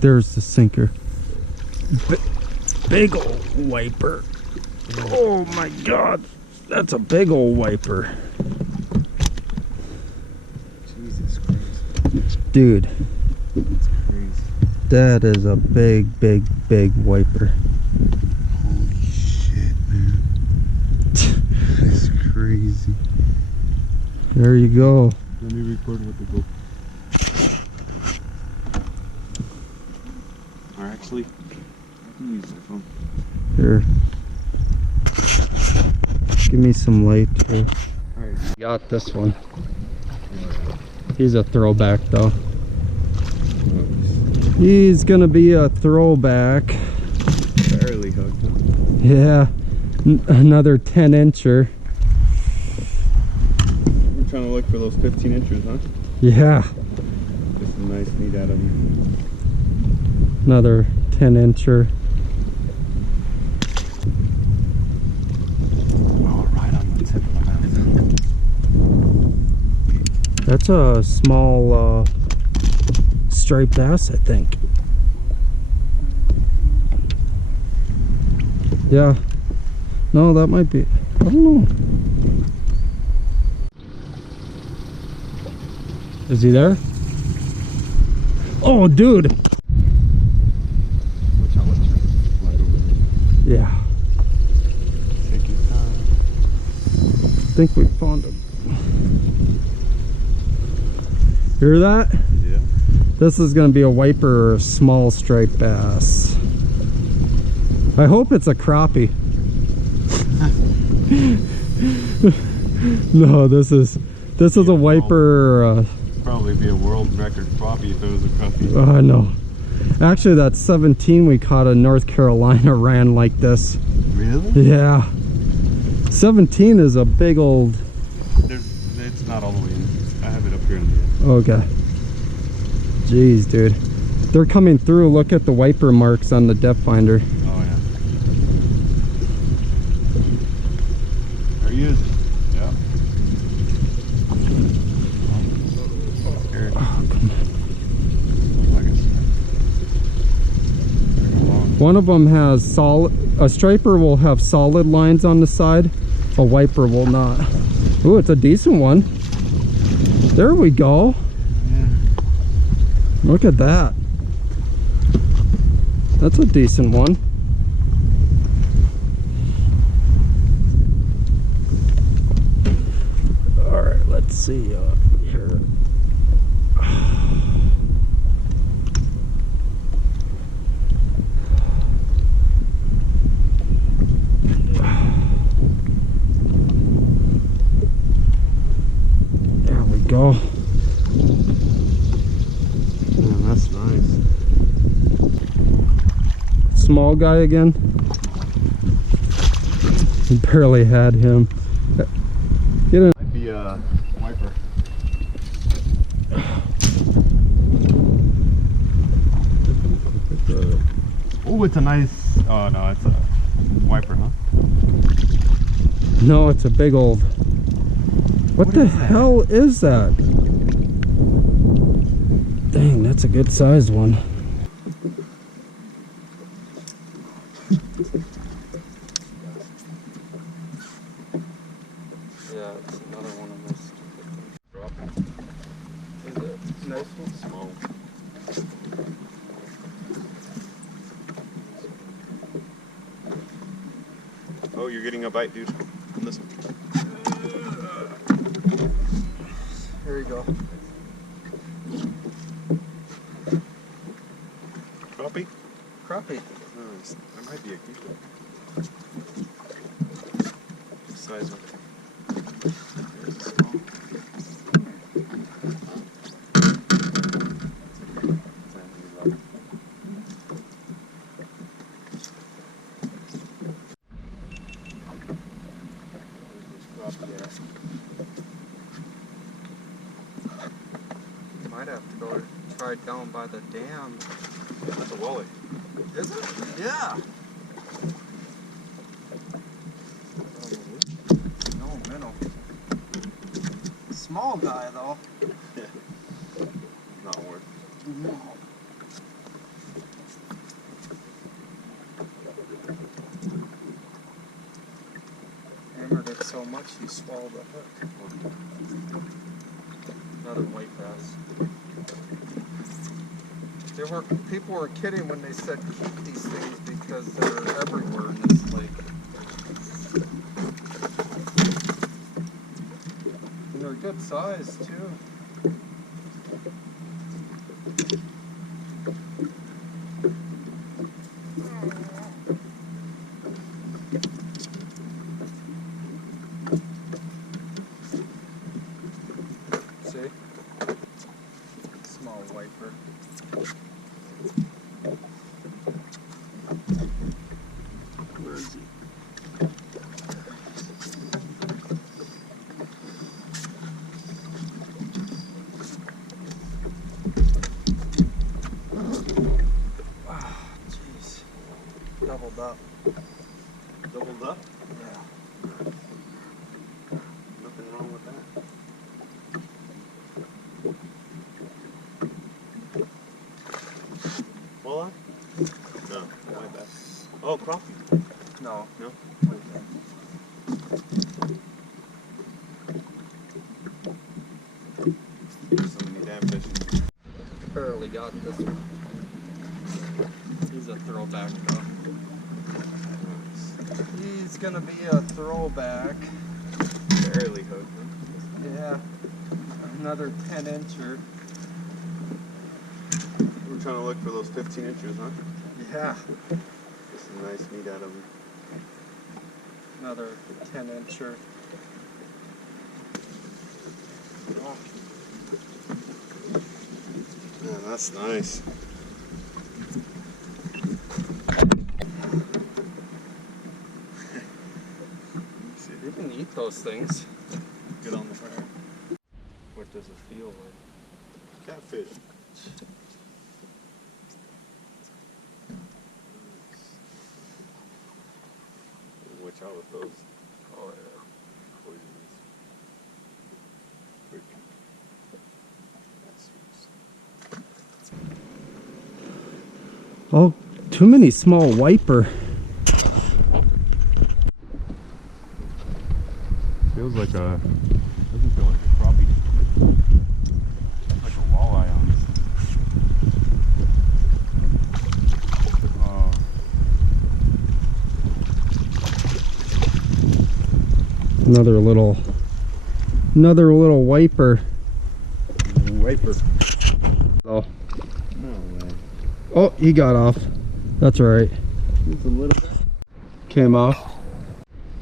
There's the sinker. Big old wiper. Oh my God, that's a big old wiper. Jesus Christ. Dude. That's crazy. That is a big wiper. Holy shit, man. That's crazy. There you go. Let me record with the GoPro. Or actually, I can use my phone. Here. Give me some light here. Alright. Got this one. He's a throwback though. He's gonna be a throwback. Barely hooked. Yeah. Another 10-incher. I'm trying to look for those 15 inches, huh? Yeah. Just a nice, neat out of them. Another 10-incher. Oh, right on the tip of the mouth. That's a small striped bass, I think. Yeah. No, that might be. I don't know. Is he there? Oh, dude. Watch out, right over there. Yeah. Take your time. I think we found him. Hear that? Yeah. This is going to be a wiper or a small striped bass. I hope it's a crappie. No, this is a wiper. Probably be a world record crappie if it was a crappie. I know. Actually, that 17 we caught in North Carolina ran like this. Really? Yeah. 17 is a big old. It's not all the way in. I have it up here in the end. Okay. Jeez, dude. They're coming through. Look at the wiper marks on the depth finder. Oh yeah. Are you? Yeah. Here. Oh, come on. One of them has solid. A striper will have solid lines on the side. A wiper will not. Ooh, it's a decent one. There we go. Yeah. Look at that. That's a decent one. All right, let's see here. There we go. Man, that's nice. Small guy again. We barely had him. Get in. Might be a wiper. Oh, it's a nice. Oh no, it's a wiper, huh? No, it's a big old. What the hell is that? Dang, that's a good sized one. Yeah, it's another one of those stupid things. Is it? Nice one? Small. Oh, you're getting a bite, dude. Listen. Here we go. Crappie? Crappie. Nice. That might be a keeper. What size one? There's a small. Might have to go try down by the dam. That's a walleye. Is it? Yeah. No minnow. Small guy though. Not worth. No. so much you swallow the hook. Another white bass. People were kidding when they said keep these things because they're everywhere in this lake. And they're good size too. See? Small wiper. Where is he? Ah, jeez. Doubled up. Doubled up? Yeah. Nothing wrong with that. Walleye? No, my bad. Oh, crappie? No. No? There's so many damn fish. Barely got this one. He's a throwback though. He's gonna be a throwback. Barely hooked. Yeah. Another 10-incher. We're trying to look for those 15 inches, huh? Yeah. Get some nice meat out of them. Another 10-incher. Oh. Yeah, that's nice. You can eat those things. Get on the fire. What does it feel like? Catfish. Watch out with those. Oh yeah. Poisonous. Quick. That's Oh, too many small wiper. feels like a, doesn't feel like a crappie. Like a walleye, honestly. Another little wiper. Wiper. Oh. No way. Oh, he got off. That's all right. Just a little bit. Came off.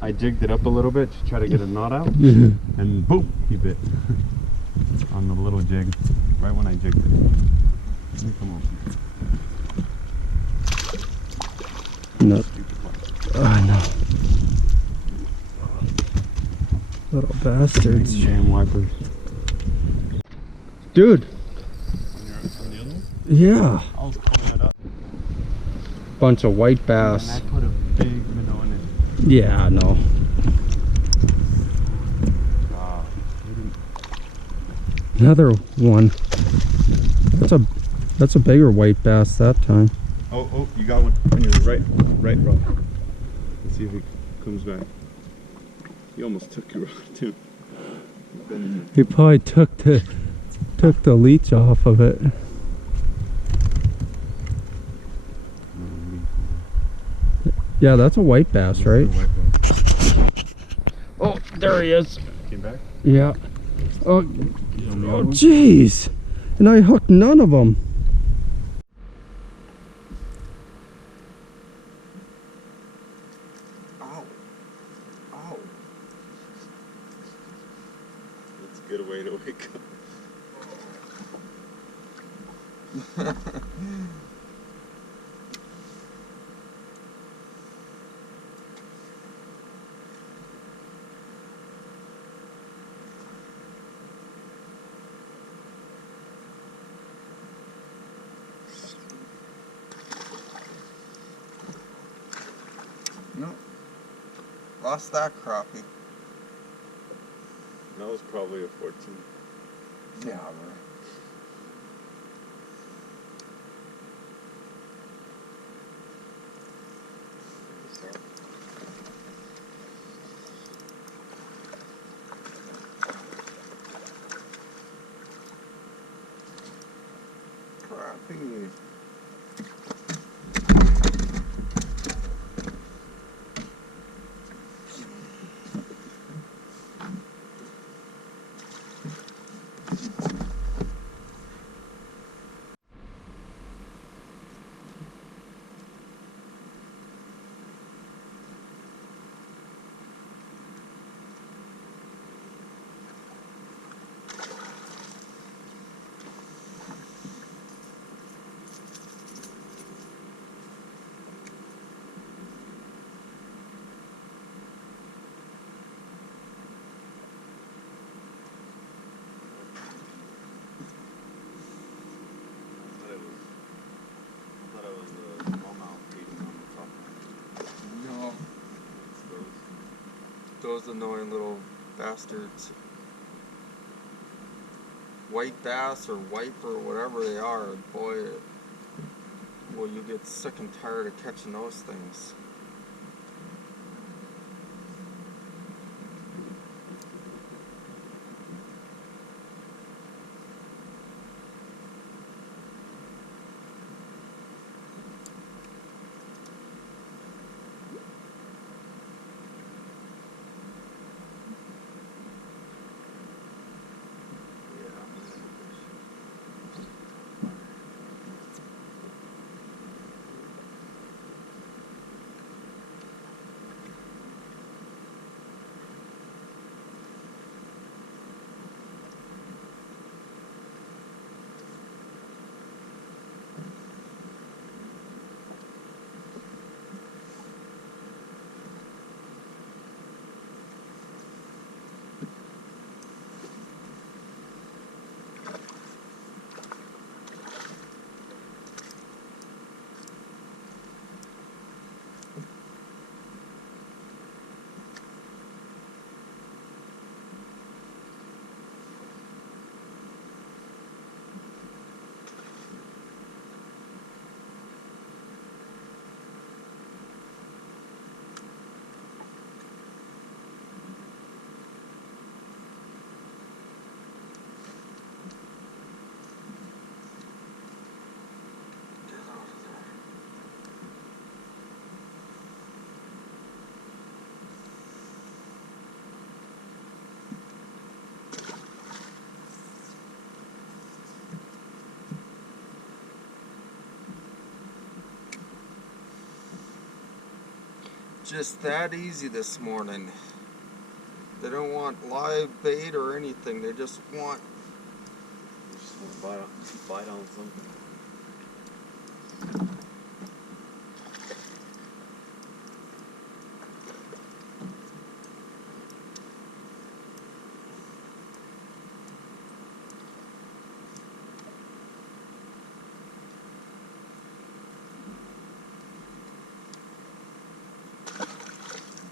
I jigged it up a little bit to try to get a knot out, and boom, he bit on the little jig, right when I jigged it. Let me come on. No. No. Little bastards. Damn wipers. Dude. On the other one? Yeah. I was pulling it up. Bunch of white bass. And I put a big minnow in it. Yeah, no. Another one. That's a bigger white bass that time. Oh, you got one on your right, rod. Let's see if he comes back. He almost took your rod too. He probably took the leech off of it. Yeah, that's a white bass, right? Oh, there he is. Came back? Yeah. Oh, jeez. And I hooked none of them. Ow. Ow. That's a good way to wake up. No. Lost that crappie. That was probably a 14. Yeah, Crappie. No. Those annoying little bastards. White bass or wiper or whatever they are, boy, will you get sick and tired of catching those things. Just that easy this morning. They don't want live bait or anything. They just want bite on something.